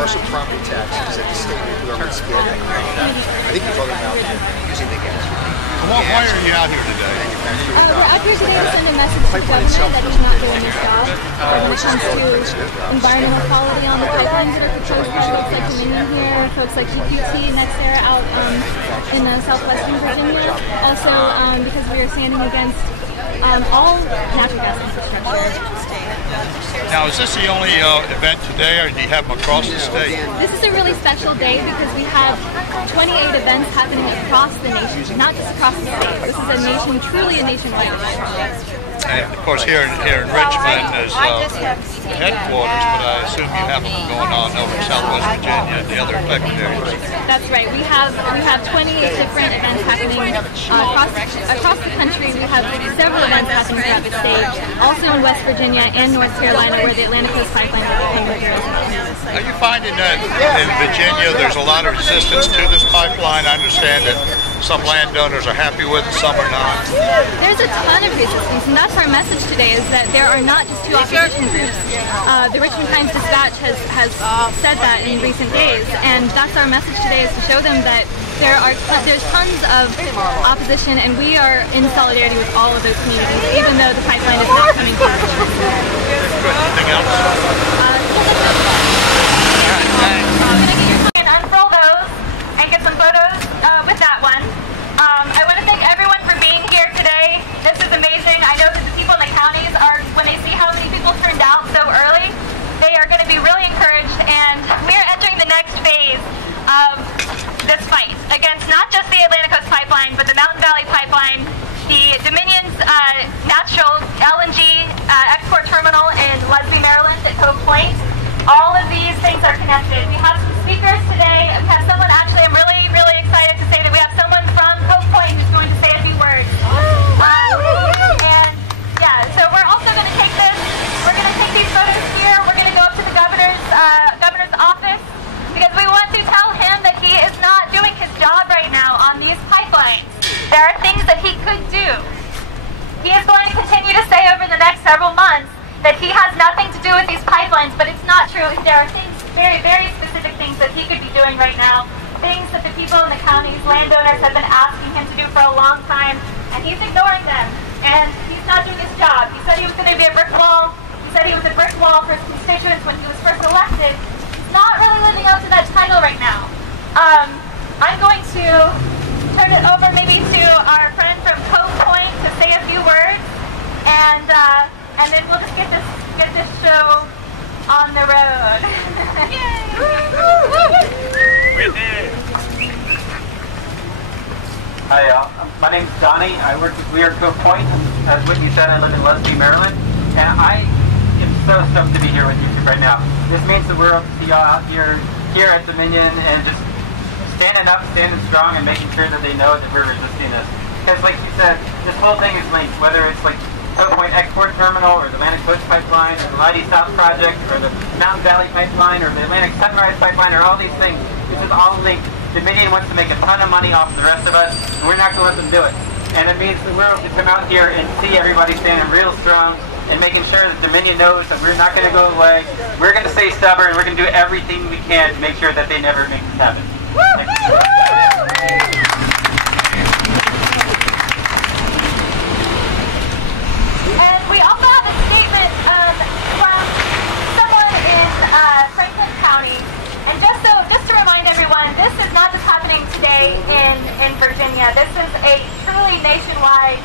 are some property taxes that the state government's getting. I think we're talking about using the gas. Why are you out here today? We're out here today to send a message to the governor that he's not doing his job when it comes to environmental quality on the pipelines that are proposed by folks like Dominion here, folks like GPT next there out in southwestern Virginia. Also, because we are standing against all natural gas infrastructure. Now, is this the only event today, or do you have them across the state? This is a really special day because we have 28 events happening across the nation, not just across the state. This is truly a nationwide event. And of course, here in Richmond is headquarters, but I assume you have them going on over in Southwest Virginia and the other affected areas. That's right. We have 28 different events happening across the country. We have several events happening throughout the state, also in West Virginia and North Carolina, where the Atlantic Coast Pipeline is becoming real. Are you finding that in Virginia there's a lot of resistance to this pipeline? I understand that some landowners are happy with it, some are not. There's a ton of resistance, and that's our message today, is that there are not just two opposition groups. The Richmond Times-Dispatch has said that in recent days, and that's our message today, is to show them that there's tons of opposition, and we are in solidarity with all of those communities, even though the pipeline is not coming to Richmond. Anything else? Unfurl those and get some photos with that one. I want to thank everyone for being here today. This is amazing. I know that the people in the counties are, when they see how many people turned out so early, they are going to be really encouraged, and we are entering the next phase of this fight against not just the Atlantic Coast Pipeline, but the Mountain Valley Pipeline, the Dominion's natural LNG export terminal in Leslie, Maryland at Cove Point. All of these things are connected. We have some speakers today. We have someone, actually, I'm really, really excited to say that we have someone from Cove Point who's going to say a few words. And yeah, so we're also going to take this, we're going to take these photos here, we're going to go up to the governor's office, because we want to tell him that he is not doing his job right now on these pipelines. There are things that he could do. He is going to continue to say over the next several months that he has nothing to do with these pipelines, but it's not true. There are things, very, very specific things that he could be doing right now, things that the people in the counties, landowners, have been asking him to do for a long time, and he's ignoring them, and he's not doing his job. He said he was going to be a brick wall. He said he was a brick wall for his constituents when he was first elected. He's not really living up to that title right now. I'm going to turn it over maybe to our friend from Cove Point to say a few words, and then we'll just get this show on the road. Yay! Hi, my name's Donnie. I work with We Are Cove Point. As Whitney said, I live in Leslie, Maryland, and I am so stoked to be here with you right now. This means that we're out here at Dominion and just standing up, standing strong, and making sure that they know that we're resisting this. Because, like you said, this whole thing is linked, whether it's like Cove Point Export Terminal, or the Atlantic Coast Pipeline, or the Leidy South Project, or the Mountain Valley Pipeline, or the Atlantic Sunrise Pipeline, or all these things. This is all linked. Dominion wants to make a ton of money off the rest of us, and we're not going to let them do it. And it means that we're going to come out here and see everybody standing real strong, and making sure that Dominion knows that we're not going to go away. We're going to stay stubborn. We're going to do everything we can to make sure that they never make this happen. And we also have a statement from someone in Franklin County. And just to remind everyone, this is not just happening today in Virginia. This is a truly nationwide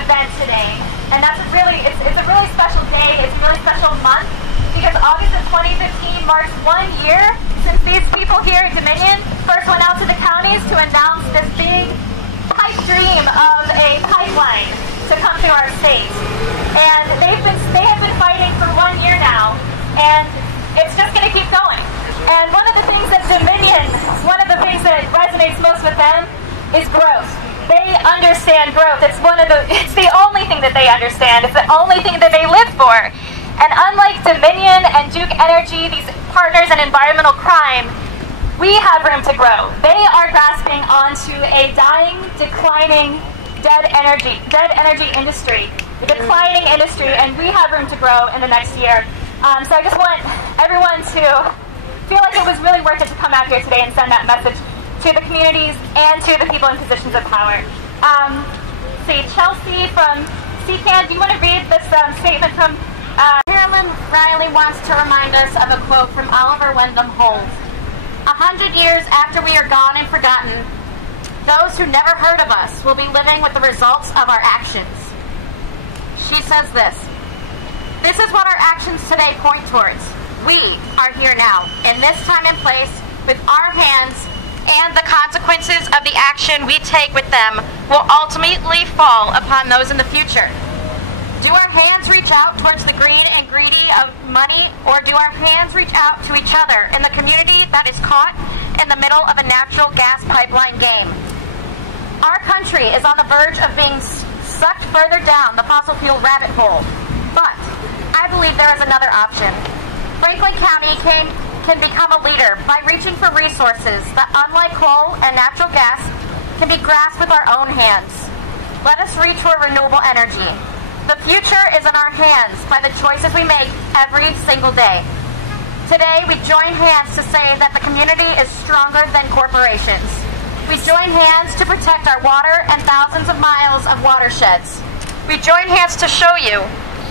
event today. And it's a really special day. It's a really special month, because August of 2015 marks 1 year since these people here at Dominion first went out to the counties to announce this big pipe dream of a pipeline to come to our state. And they have been fighting for 1 year now, and it's just going to keep going. And one of the things that resonates most with them is growth. They understand growth. It's the only thing that they understand. It's the only thing that they live for. And unlike Dominion and Duke Energy, these partners in environmental crime, we have room to grow. They are grasping onto a dying, declining, dead energy industry, a declining industry, and we have room to grow in the next year. So I just want everyone to feel like it was really worth it to come out here today and send that message to the communities and to the people in positions of power. See, Chelsea from CCAN, do you want to read this statement from Carolyn Riley wants to remind us of a quote from Oliver Wendell Holmes. 100 years after we are gone and forgotten, those who never heard of us will be living with the results of our actions. She says this. This is what our actions today point towards. We are here now, in this time and place, with our hands, and the consequences of the action we take with them will ultimately fall upon those in the future. Do our hands reach out towards the greed and greedy of money, or do our hands reach out to each other in the community that is caught in the middle of a natural gas pipeline game? Our country is on the verge of being sucked further down the fossil fuel rabbit hole, but I believe there is another option. Franklin County can become a leader by reaching for resources that, unlike coal and natural gas, can be grasped with our own hands. Let us reach for renewable energy. The future is in our hands by the choices we make every single day. Today, we join hands to say that the community is stronger than corporations. We join hands to protect our water and thousands of miles of watersheds. We join hands to show you,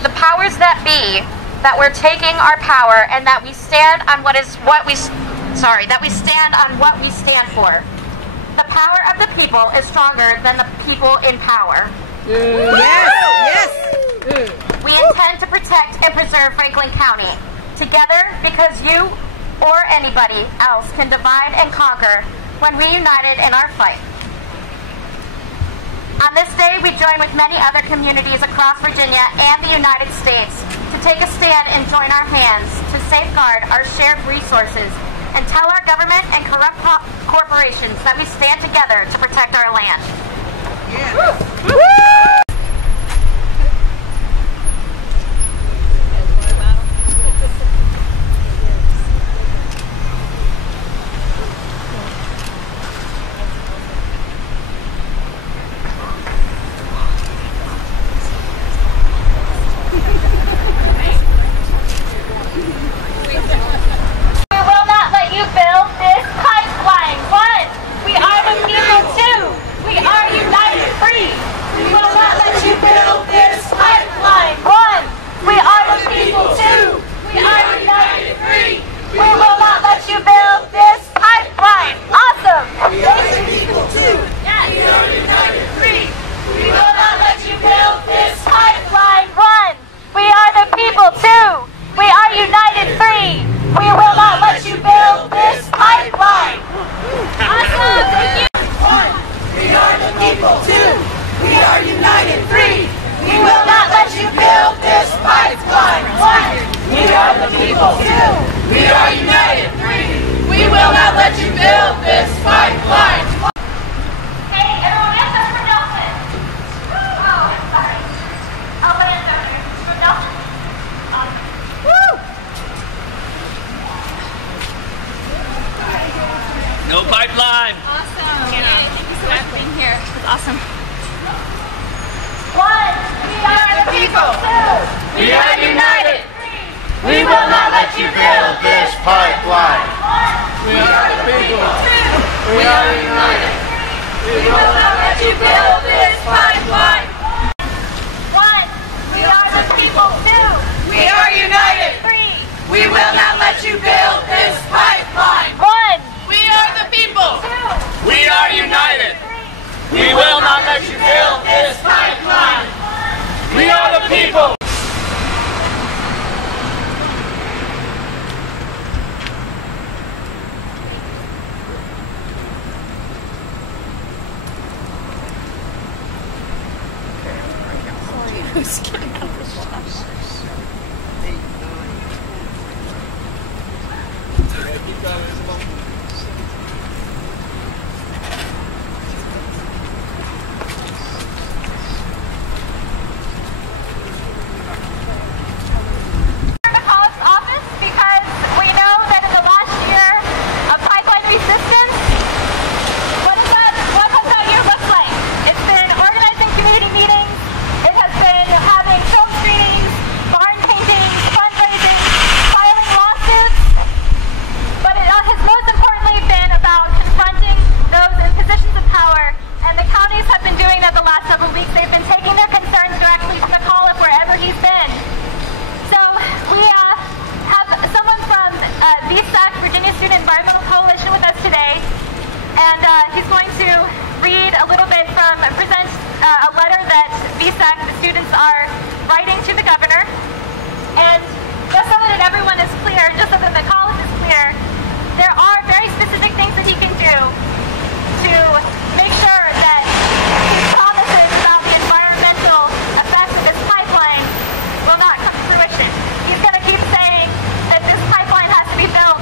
the powers that be, that we're taking our power and that we stand on what we stand for. The power of the people is stronger than the people in power. Yes! We intend to protect and preserve Franklin County together, because you or anybody else can divide and conquer when we united in our fight. On this day, we join with many other communities across Virginia and the United States to take a stand and join our hands to safeguard our shared resources and tell our government and corrupt corporations that we stand together to protect our land. No pipeline. Awesome. Yeah. Thank you so much for being here. It was awesome. One, we are the people. Two, We are united. we will not let you build this pipeline. We are the people. We are united. We will not let you build this pipeline. One, we are the people. Two, We are united. three, We will not let you build this pipeline. one, We are the people. two, We are united. We will not let you build this pipeline. We are the people. having Student Environmental Coalition with us today, and he's going to read a little bit present a letter that VSAC, the students, are writing to the governor. And just so that everyone is clear, just so that the college is clear, there are very specific things that he can do to make sure that his promises about the environmental effects of this pipeline will not come to fruition. He's going to keep saying that this pipeline has to be built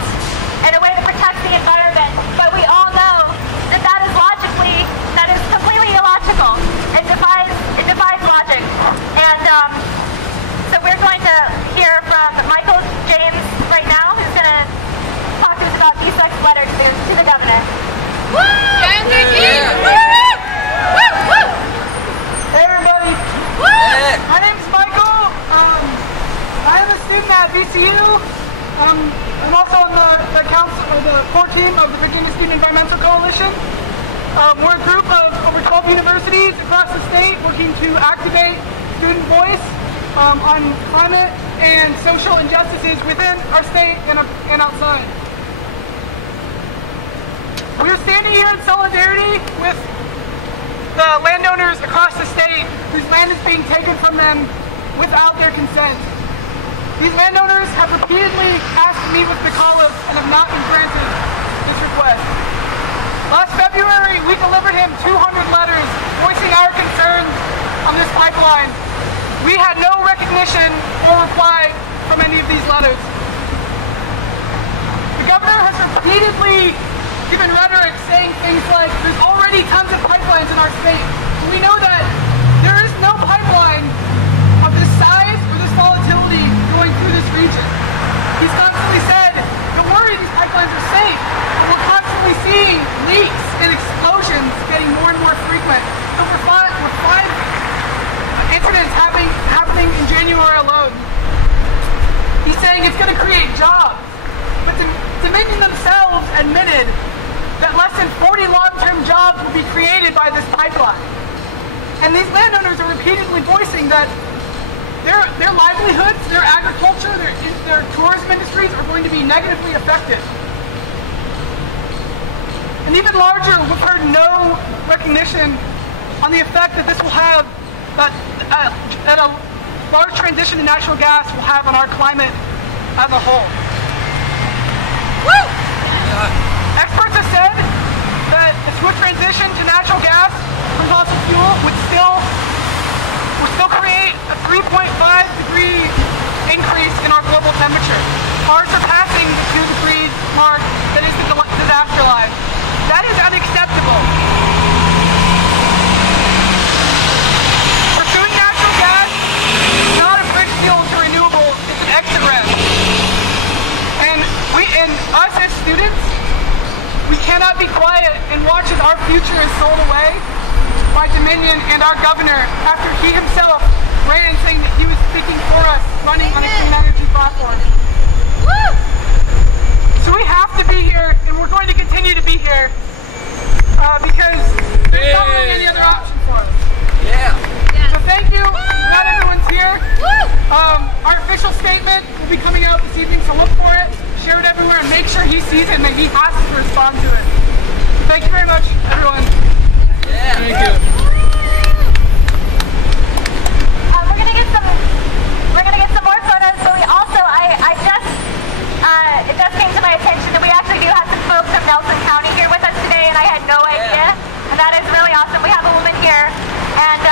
in a way that protects the environment, but we all know that that is completely illogical. It defies logic. And so we're going to hear from Michael James right now, who's going to talk to us about VSAC's letter to the governor. Woo! Hey everybody! My name's Michael. I am a student at VCU. I'm also on the council, or the core team of the Virginia Student Environmental Coalition. We're a group of over 12 universities across the state working to activate student voice on climate and social injustices within our state and outside. We are standing here in solidarity with the landowners across the state whose land is being taken from them without their consent. These landowners have repeatedly asked to meet with the college and have not been granted this request. Last February, we delivered him 200 letters voicing our concerns on this pipeline. We had no recognition or reply from any of these letters. The governor has repeatedly given rhetoric saying things like, there's already tons of pipelines in our state. And we know that there is no pipeline of this size or this volatility going through this region. He's constantly said, don't worry, these pipelines are safe. And we're constantly seeing leaks and explosions getting more and more frequent. Over five incidents happening in January alone. He's saying it's going to create jobs. But Dominion themselves admitted that less than 40 long-term jobs will be created by this pipeline. And these landowners are repeatedly voicing that their livelihoods, their agriculture, their tourism industries are going to be negatively affected. And even larger, we've heard no recognition on the effect that this will have, that a large transition to natural gas will have on our climate as a whole. Woo! Experts have said that a swift transition to natural gas from fossil fuel would still create a 3.5 degree increase in our global temperature, far surpassing the 2 degrees mark that is the disaster line. That is unacceptable. Pursuing natural gas is not a bridge fuel to renewables, it's an exit ramp. And us as students, we cannot be quiet and watch as our future is sold away by Dominion and our governor after he himself ran saying that he was speaking for us, running on a clean energy platform. Woo! So we have to be here, and we're going to continue to be here because there's not really any other option for us. Yeah. So thank you. Not everyone's here. Our official statement will be coming out this evening, so look for it. Share it everywhere and make sure he sees it and that he has to respond to it. Thank you very much, everyone. Yeah. Thank you. We're gonna get some more photos, but we also, it just came to my attention that we actually do have some folks from Nelson County here with us today, and I had no idea. And that is really awesome. We have a woman here, and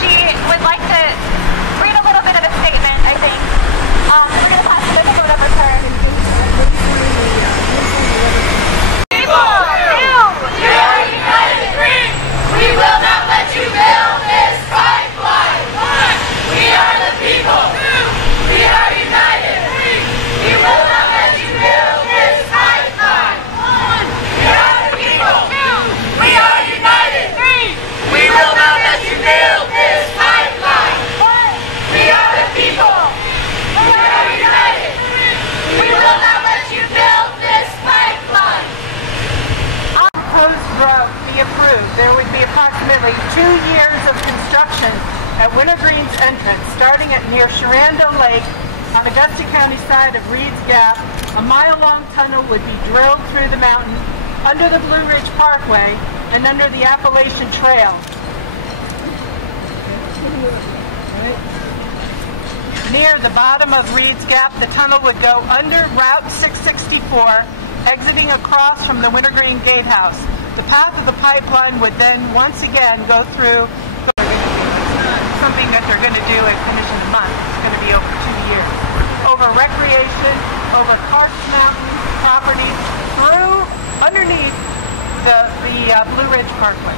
she would like to read a little bit of a statement, I think. We're gonna pass the microphone over to her. We will not let you build this pipeline. We are the people. We are united. We will not let you build this pipeline. We are the people. We are united. We will not let you build this pipeline. We are the people. We are united. We will not let you build this pipeline. Proposed route be approved, there would be approximately 2 years of construction at Wintergreen's entrance, starting at near Sharando Lake On Augusta County side of Reed's Gap, a mile-long tunnel would be drilled through the mountain, under the Blue Ridge Parkway, and under the Appalachian Trail. Near the bottom of Reed's Gap, the tunnel would go under Route 664, exiting across from the Wintergreen Gatehouse. The path of the pipeline would then once again go through. It's not something that they're going to do and finish in a month. It's going to be over 2 years. Over recreation, over Karst Mountain properties, through underneath the Blue Ridge Parkway.